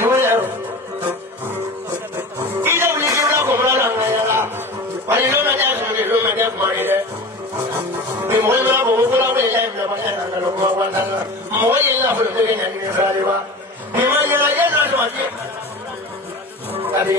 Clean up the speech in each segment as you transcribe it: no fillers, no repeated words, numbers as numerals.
you will. Either we give up on Rana, but you don't have to do my death money. We will not over the land of Anna, more in love with the Radiva. You might not know what I don't know that you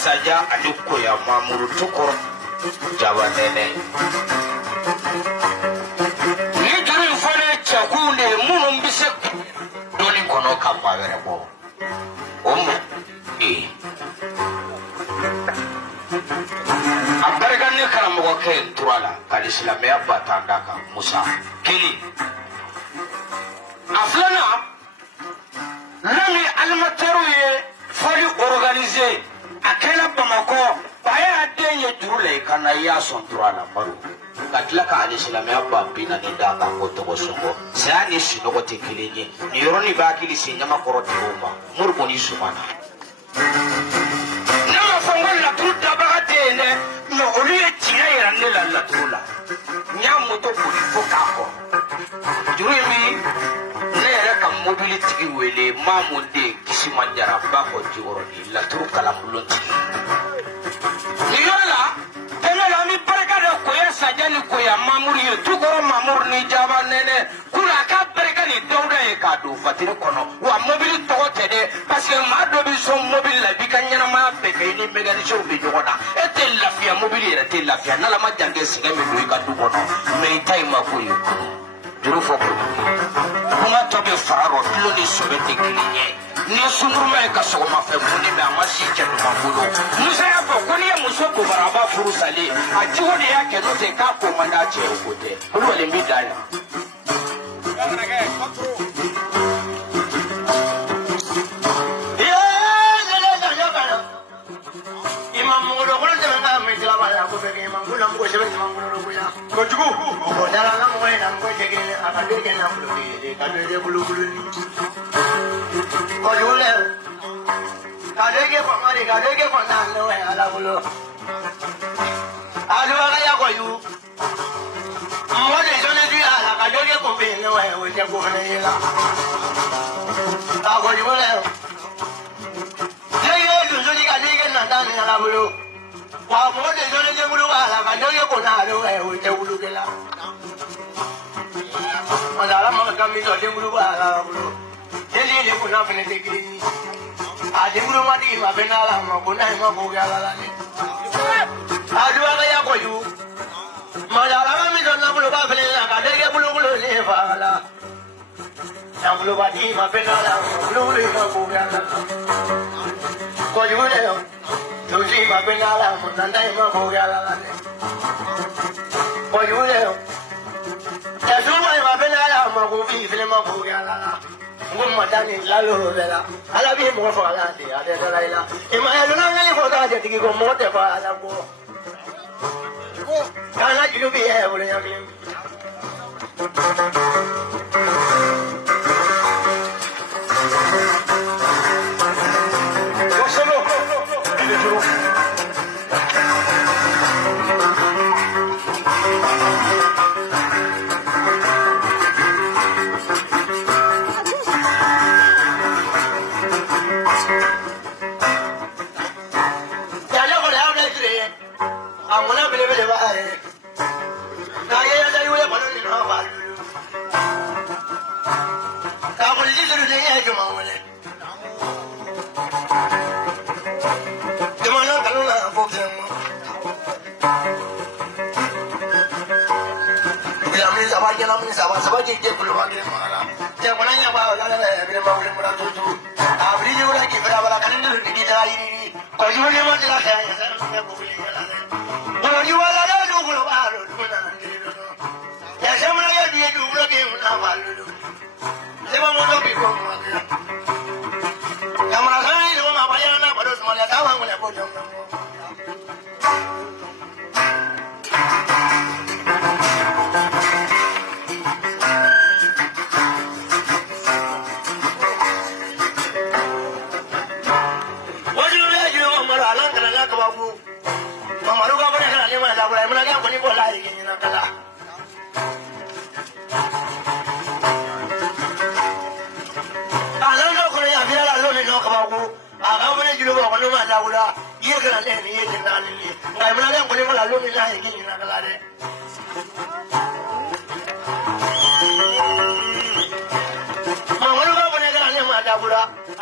saja aduko ya mamuru tukor jawanene ni juri fane chakunde munum bise doni kono kapa werebo omo abargane karamogo ke turala kal islamia batandaka musa kili aflana nami almataru ye foli organiser akela Bamako baya denye turule kana ya sontrala maru katla ka ali islamia bambina ni daka koto bosongo sani sinogo tekilenye ni yoroni bakili sinyama koroti roma murgoni sumana nama fongo la tuta bagatene no oliye tira nela la turula nyamu to kuli fokako jurimi mobility wele mamude kisimanjara bako jigoroni la turu kala mulonti niyola temela mi barka ko ya sajani ko ya mamuri yo tugoro mamur ni jaba nene kula ka barka ni dawda e ka do fatire kono wa mobility to tede parce que ma do bi so mobile la bi kanyana ma be kay ni mega ni show bi jogoda ete lafia mobile era te lafia nala ma jange singa mi do ka du kono me time ko yo juru foko kuma tobe fararo tilo ni sobete kilinye ni sunuruma ka sogoma fe muni me amasi chetu mabulo musa ya foko ni muso ko baraba furusale ajiwo ni yake no te ka ko manda che okote bulu le midaya wa mo de jole je bulu ala ka joge ko na lo e o je bulu kela ala mo ka mi de bulu ala bulu deli le ko na fene de kini a de bulu ma di ma bena la mo ko na mo ko ga la ni a du ala ya ko yu ma ala mi do na bulu ba fene la ka de bulu bulu ni fa la Samulubadi Mapinala, Lulu Mabugala. For you know, to see Mapinala, Mutanda Mabugala. For you know, that's why Mapinala Mabubi, Mabugala. Madame Lalo Vela, I love you more for Alandi, Adela. In my only for that, you go more than for can I you be able I'm going to believe it.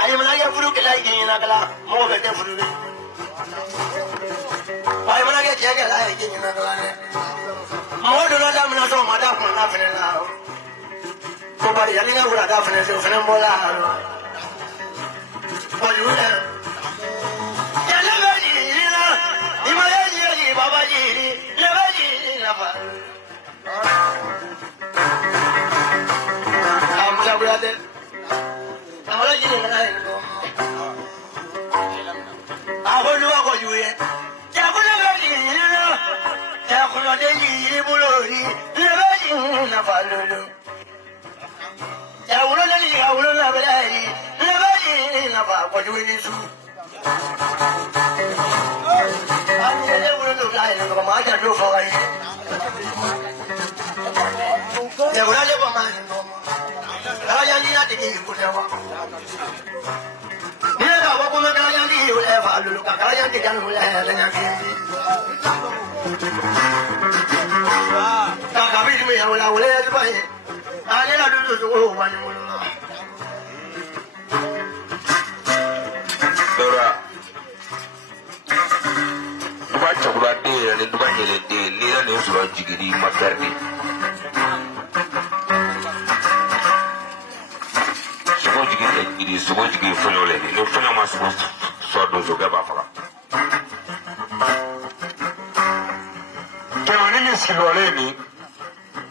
I am like a fruit like in Nagala, more than fruit. Why would I get jagged like in Nagala? More than I'm not so much of nothing now. Somebody, I think I would have done it for Mola. For you,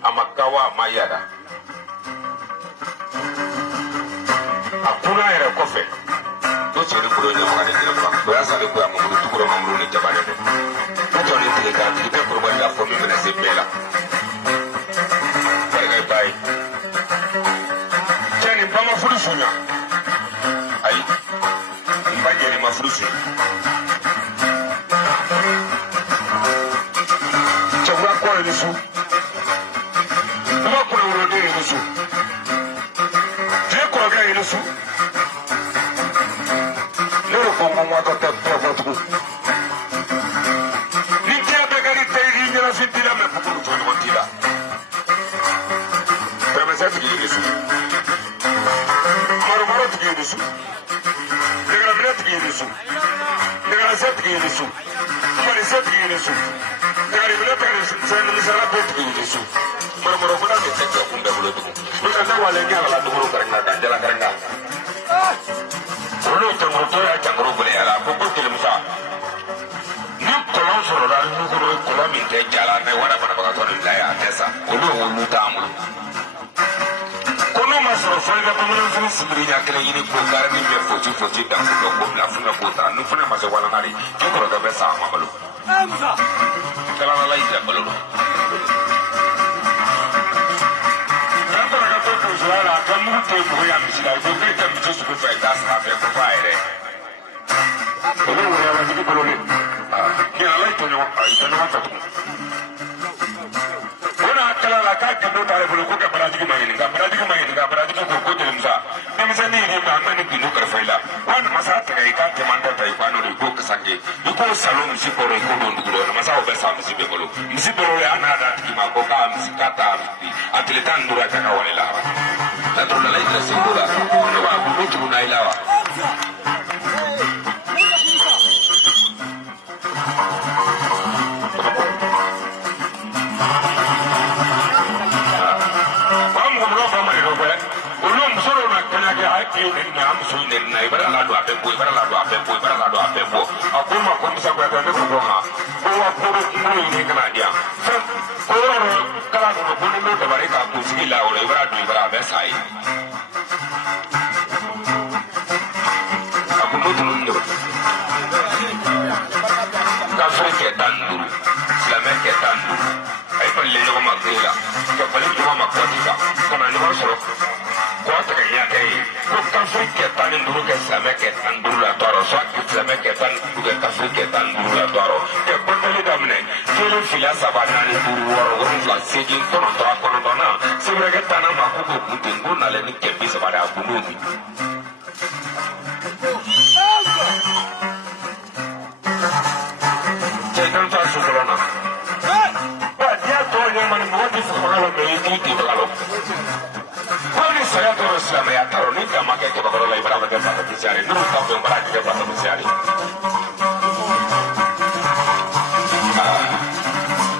Amakawa Mayada. Akuna era kofe. Doche ni kuronya mwana nilapa. Bayasa ni kuya mungu tukuro mamuru ni jabane. Kuto ni tilika tilika kurubanda fomi mene sepela. Kaya bai. Chani mpama furusunya. Ayi. Mbaje ni mafurusunya. Chakura kwa nisu. Murmuró con la gente que wale nyala la duguru karanga kan jala karanga olu tangoro to ya tangoro bole ala ko ko kelimsa ni kolon soro la duguru kolon min te jala ne wala bana baga to ni la ya tesa olu wonu tamu kono masoro fa ga kono fini sibiri nya kele yini ko garani be foti da ko ko la funa ko ta nu funa ma se wala nari ko ko ga be sa ma balu amsa kala la ida balu Wala kamu te buya misila ko ke ta mi su ko fa da sa fe ko fa ire ko ni wala wa ni ko le ke ala to no ai to no fa to ona kala la ka ke no tare ko ka barati ma ko ko te msa ni msa ni ma ma ni binu kar fa la wan masa ta kai ka te man ta tai pa no ko ka sake ko salon si ko ko do ndugo na masa o be sa mi si be ko mi si boro ya na da ti ma ko ka mi si ka ta atletan dura ka wale la la trola la itra singura no va ku mutu na ilawa vamos como no vamos a ir pues ulum solo na kana ke haki ni am su ni na ibara la do ape po akuma ko misa ko ta ko ha ko wa ko ni ni kana dia ko kala ko ni no da bare ka ku sigi la o ibara do ibara be sai akumu tu ni ka fre ke tandu islame ke tandu ai pa le ko ma kila ko pa le ko ma ko tika kana ni ba so ko ta ka ya kai ko ka fre ke tandu ke islame ke tandu la toro so ke islame ke tandu ke ka fre ke tandu la toro ke ko le damne kele fila sabana ni buru woro ko la sejin ko no to na sibre ke tana ma ko kutingu na le ni ke bi sabana abunubi Jangan tak suka nak. Dia tu yang mana buat itu kalau beli itu kalau. Kalau saya terus selama ya taruh ni kamu makai tu kalau lagi berapa dia patut dicari. Nuru tahu yang berapa dia patut dicari.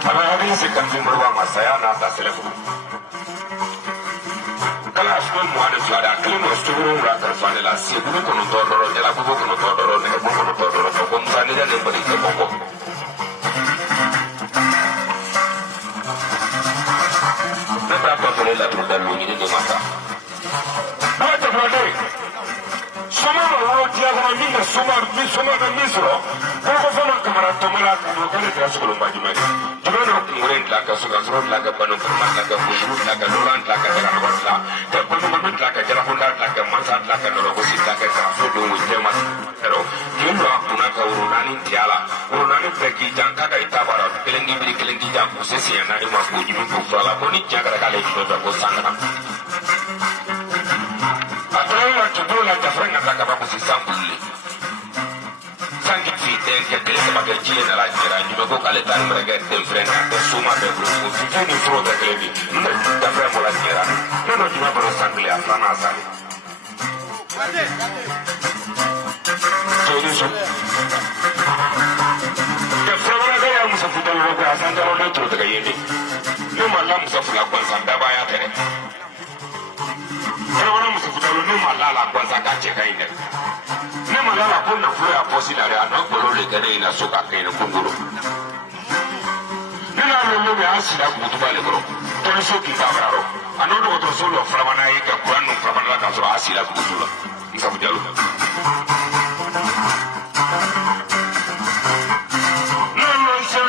Kalau hari ini sekarang berubah masa saya nak selesai. Kalau asal muada suara, kalau mesti urung rakan suara lah. Siapa pun untuk dorong, jalan pun untuk dorong, negara pun untuk dorong. Kau misalnya jangan beri kebongkok. Berapa boleh lah turun lu ini di mata. Baca pelajari. Semua orang dia orang ini semua dan misro. Kau sama kemarin temulah kalau kau tidak sebelum baju mari. Jangan orang kemudian laga suka suruh laga penuh permat laga khusyuk laga dolan laga jalan berla. Terpenuh laga jalan honda laga mansat laga nolokosi laga kafir dulu jaman. Pero jumlah punah keurunan tiala. Urunan pergi jangka dari tabarat. Kelengi jangku sesi yang ada mampu jumpa fala boni jangka kali itu berlaku sangat. Aturan judul laga franga laga bapak si sampuli. Sangat fiteng kekele sebagai jian ala jiran juga kau kali tan mereka franga semua berlaku. Ini pro terkelebi. Mereka franga mulai jiran. Nono juga berusaha beli asal asal. Jadi so. Musafuta logo asanta lo dentro daga yende no malla musafula kwanza ndaba ya tere era wana musafuta lo no malla la kwanza ka cheka inde ne malla la konna fura ya posila ya no bolo le gade ina soka kaina kunguru ne na lo be asira kutuba le gro to so ki tabraro anodo to solo framana yi ka kuranu framana ka so asira kutuba musafuta lo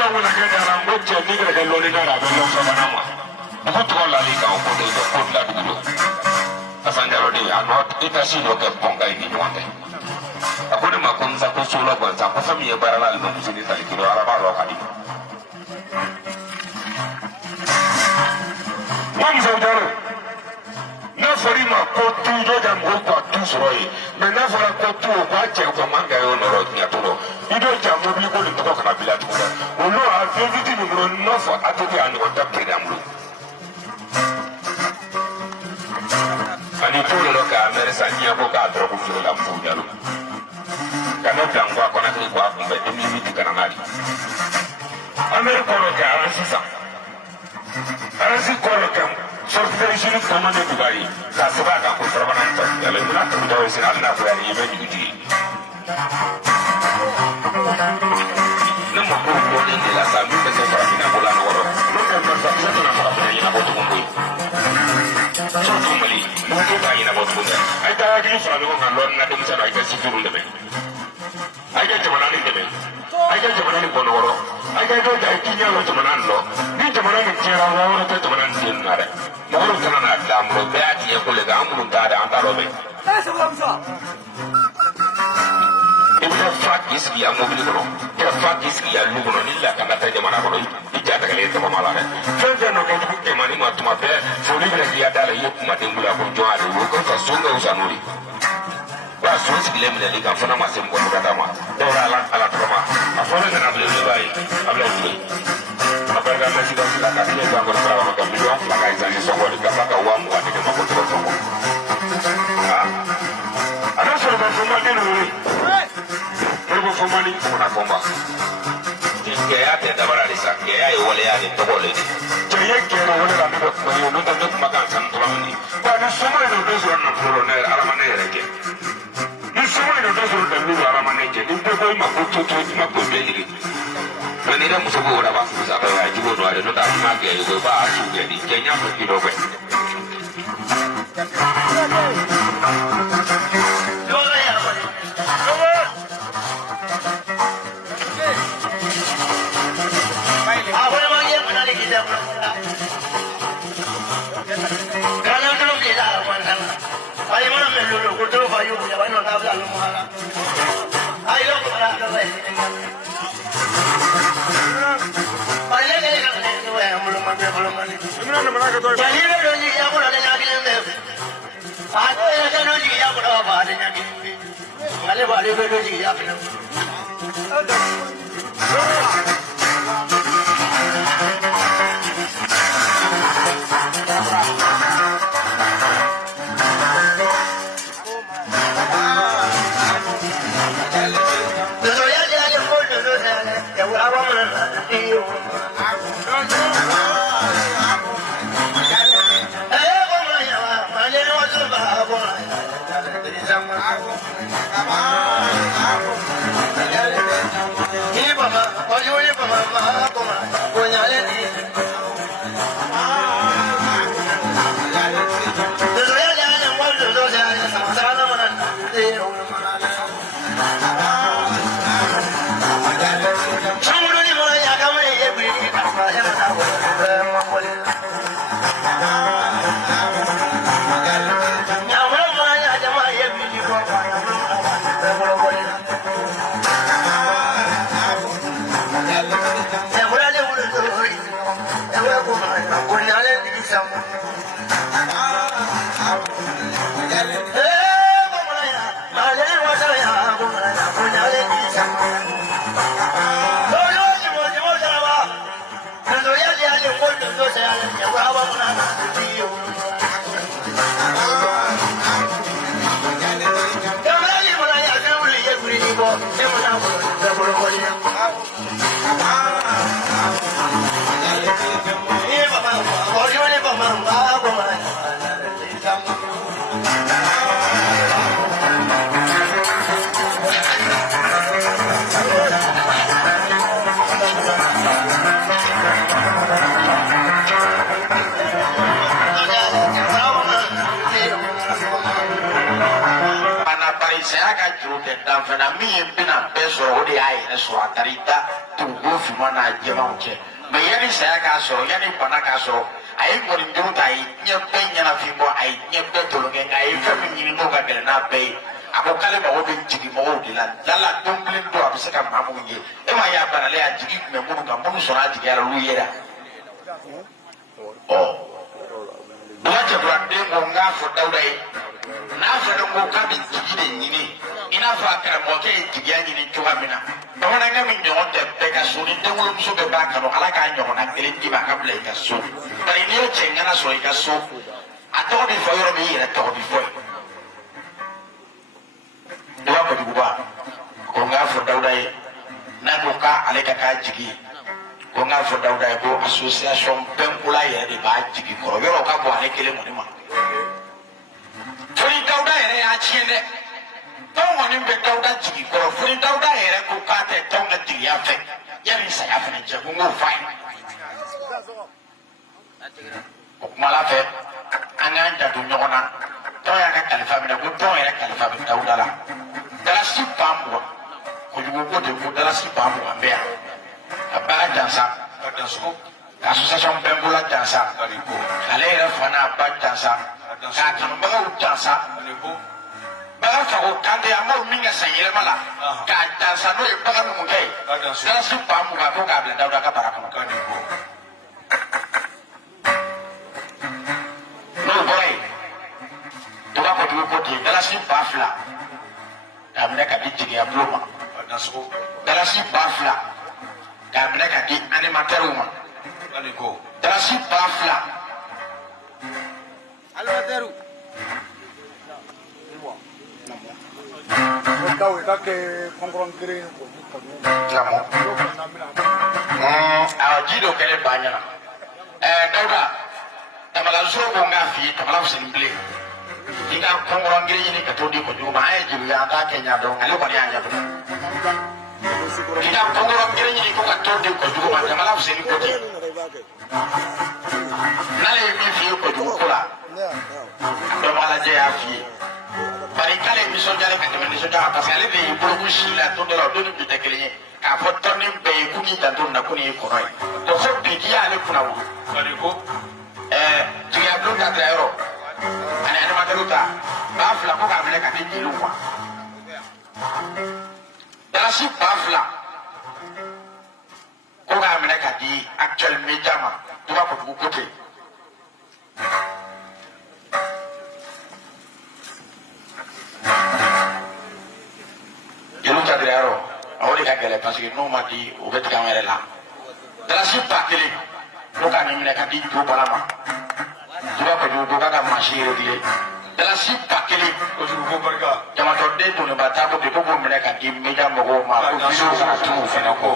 una que era la noche negra que lo negara de los sabanama. Nosotros la liga o con la duro. A San Jarodia, no ita si lo que ponga y niñote. A poner más con saco solo con saco familia para la no se necesita que lo haga malo a Jalisco. Vamos a ver. No forima ko tu yo da mo ko tu soroi. Me na fora ko tu ko che ko manga yo no ro nya tu no. Ido ja mo bi ko to ka bila tu. Olo a visiti ni mo no fo atoti an ko ta pre amlu. Ani tu lo ka mere sa nya ko ka tro ku fu la fu jalo. Kana blanco ko na ko ko be mi mi ti kana mari. Amer ko lo ka ara sisa. Ara si ko lo ka sortification kama ne Dubai ka saba ka ko sarabana ta yalla ina ta da wai sai Allah ko ya yi mai duji nan ma ko ko ne la sa mi da sai fara ina ko la na woro mun ka ta sa ta na fara ina ko to mun so to mali mun ko ta ina ko to mun ai ta ga ni fara ko kan lon na dum sa ai ka sifuru da me ai ka jamana ni da me ai ka jamana ni ko no woro ai ka do da kinya lo jamana lo ni jamana ni tira woro ta jamana ni na re moro kana na da amro be ati e ko le ga amro ta da anta lo be ibra fak iski ya mobili ko ya fak iski ya lugo no illa kana ta jamana ko ija ta kale ta mala re fenje no ko ke mani ma tuma be so ni be ya dala yi kuma de ngula ko jo ade ko ka so ga usanuri ba so iski le mele ka fana ma sem ko ka ta ma dora ala troma a fona na ble le bai abla ni abarga na si ka ka ni ga ko tra ma ka bi wa la ka izani so ko ka ka wa mu ade ko ko tro so ko ana so ba so ma de no ko fo mani ko na bomba ke ya te da bara lisa ke ya yi wale ya ni to wale ni to ye ke ro wale la mi ko ko no ta ko ma kan san to ni ba ni so ma no do so na furo na ala ma ne re ke ni so ma no do so da mi ala ma ne ke ni te ko ma ko to ma ko be ni na ni da muso ko da ba su sa ba ya ji ko no ale no da ma ke yi ko ba su ke ni ke nya ko ki do ko saya ka juru de dan fana min bina bɛɛ sɔrɔ o de y'a yɛrɛ sɔrɔ a taara i da tugu finman n'a jɛmanw cɛ mɛ yanni saya k'a sɔrɔ yanni bana k'a sɔrɔ a ye ŋɔniduru ta a ye diɲɛ bɛɛ ɲɛnafin bɔ a ye diɲɛ bɛɛ tolonkɛ nka a ye fɛn min ɲini n'o ka gɛlɛn n'a bɛɛ ye a ko k'ale mago bɛ jigi mɔgɔw de la lala don kelen don a bɛ se ka maa minnu ye e ma ye a banalen a jigi tun bɛ minnu kan minnu sɔnna a jigiya la olu yera ɔ Bala Cɛkuraden ko n k'a fɔ Dawuda ye n'a fɔra ko k'a bɛ jigi de ɲini i n'a fɔ a karamɔgɔkɛ ye jigiya ɲini cogoya min na bamanankɛ min ɲɔgɔn tɛ bɛɛ ka so ni denwolomuso bɛɛ b'a kanu ala k'a ɲɔgɔnna kelen d'i ma a ka bila i ka so bari n'i ye cɛŋana sɔrɔ i ka so a tɔgɔ bɛ fɔ yɔrɔ min i yɛrɛ tɔgɔ bɛ fɔ yen i b'a kojuguba ko n k'a fɔ Dawuda ye n'a ko k'ale ka k'a jigi ye ko n k'a fɔ Dawuda ye ko association bɛnkola yɛrɛ de b'a jigi kɔrɔ yɔrɔ ka bon ale kelen kɔni ma fo ni Dawuda yɛrɛ y'a tiɲɛ dɛ tɔn kɔni bɛ Dawuda jigi kɔrɔ fo ni Dawuda yɛrɛ ko k'a tɛ tɔn ka jigiya fɛ yanni saya fana cɛ ko n k'o f'a ye o kuma la fɛ an k'an janto ɲɔgɔn na tɔn y'a ka kalifa minɛ ko tɔn yɛrɛ kalifa bɛ Dawuda la dalasi 20,000 kojugu ko de ko dalasi 20,000 bɛ yan ka baara jansa ka association bɛnkola jansa ale yɛrɛ fa n'a ba jansa k'a kanubagaw jansa baga fago kante an b'o min kɛ san yɛlɛma la k'a jansa n'o ye baga numukɛ ye dalasi 20,000 ko k'a bila Dawuda ka bara kɔnɔ n'o bɔra yen tuba kojugu ko ten dalasi 2,000 k'a minɛ ka di jigiya bulon ma dalasi 2,000 k'a minɛ ka di animateurs ma dalasi 2,000 ji dɔ kɛlen ba ɲɛna Dawuda tamalaso ko n k'a f'i ye tamala sen bilen i ka kɔnkɔrɔn kelen ɲini ka t'o di kojugu ma an ye jeli ye an t'a kɛ ɲa dɔn ale kɔni y'a ɲɛ dɔn i ka kɔnkɔrɔn kelen ɲini ko ka t'o di kojugu ma tamala sen ko ten n'ale ye min f'i ye kojugu ko la dɔnbagalajɛ y'a f'i ye bari k'ale nisɔndiyalen ka tɛmɛ nisɔndiya kan parce que ale de y'i bolokun si la don dɔ la o don ni bi tɛ kelen ye k'a fɔ tɔn ni bɛɛ ye k'u k'i janto nin na ko nin ye kɔrɔ ye donc fo bi k'i y'ale kunna wolo jigiya bulon ta tira yɔrɔ ani animateurs ta 2,000 ko k'a minɛ ka di jeliw ma dalasi 2,000 ko k'a minɛ ka di actuel media ma tuba kojugu ko ten jeliw ta tira yɔrɔ o de ka gɛlɛn parce que n'o ma di o bɛ tigɛ an yɛrɛ la dalasi 1,000 ko k'a minɛ ka di jo bala ma tuba kojugu ko k'a ka mansin réglé dalasi 1,000 kojugu ko barika jamatɔden donnenba t'a ko ten ko k'o minɛ ka di media mɔgɔw ma ko video kana t'u fɛnɛ kɔ